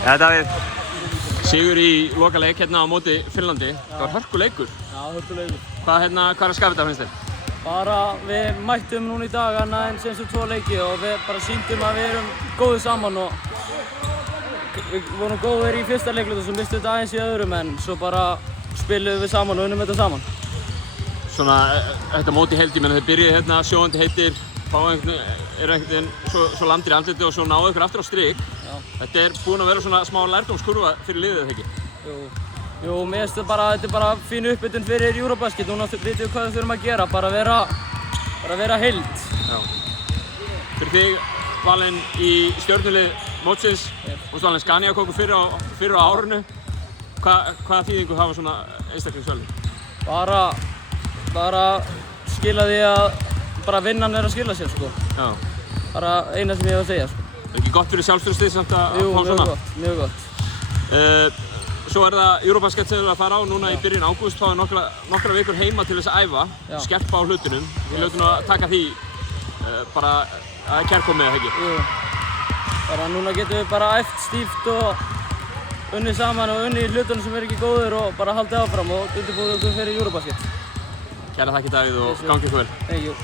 Ja, Davíð, sigur í lokaleik hérna á móti Finnlandi. Það var hörkuleikur. Já, hörkuleikur. Hvað er að skapa þetta finnst þér? Bara við mættum núna í dag annað en senstu 2 leiki og við bara sýndum að við erum góðir saman og við vorum góðir í fyrsta leikluta svo mistum þetta aðeins í öðrum en svo bara spiluðum við saman og unnum þetta saman. Svona, þetta móti heild, ég menn þið byrjuðu hérna sjóðandi heitir, eru einhvern veginn svo landir í andliti og svo náðu ykkur aftur á strik. Já. Þetta er búinn að vera svona smá lærdómskurva fyrir liðið, eða ekki? Jú, mér finnst þetta er bara fín uppbytun fyrir Eurobasket. Núna vitum við hvað við þurfum að gera, bara vera heild. Já. Fyrir þig valinn í stjörnulið mótsins, þú veist valinn Skaniakóku fyrr á árinu. Hvaða þýðingu hafa svona einstaklingsvalin? Bara skila því að vinnan að skila sér, sko. Já. Bara eina sem ég hef að segja, sko. Er ekki gott fyrir sjálfstraustið samt að fá svona? Jú, mjög gott. Svo er það Eurobasket sem við erum að fara á núna í byrjun ágúst, þá er nokkra vikur heima til þess að æfa, skerpa á hlutunum. Við hljótum að taka því bara að það er kærkomið, eða ekki? Jú. Bara núna getum við bara æft stíft og unnið saman og unnið hlutunum sem ekki góðir og bara haldið áfram og undirbúið okkur fyrir Eurobasket. Kæra þakkir Davíð og gangi ykkur vel. Thank you.